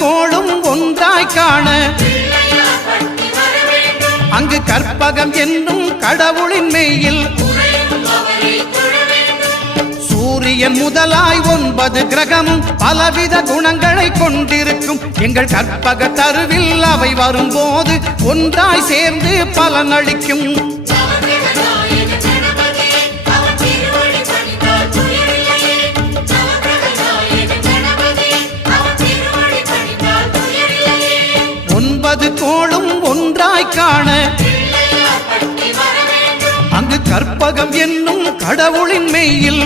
கோளும் ஒன்றாய் காண அங்கு கற்பகம் என்னும் கடவுளின் மெய்யில் சூரியன் முதலாய் 9 கிரகமும் பலவித குணங்களை கொண்டிருக்கும் எங்கள் கற்பக தருவில் அவை வரும்போது ஒன்றாய் சேர்ந்து பலனளிக்கும். கோளும் ஒன்றாய் காண அங்கு கற்பகம் என்னும் கடவுளின் மெய்யில்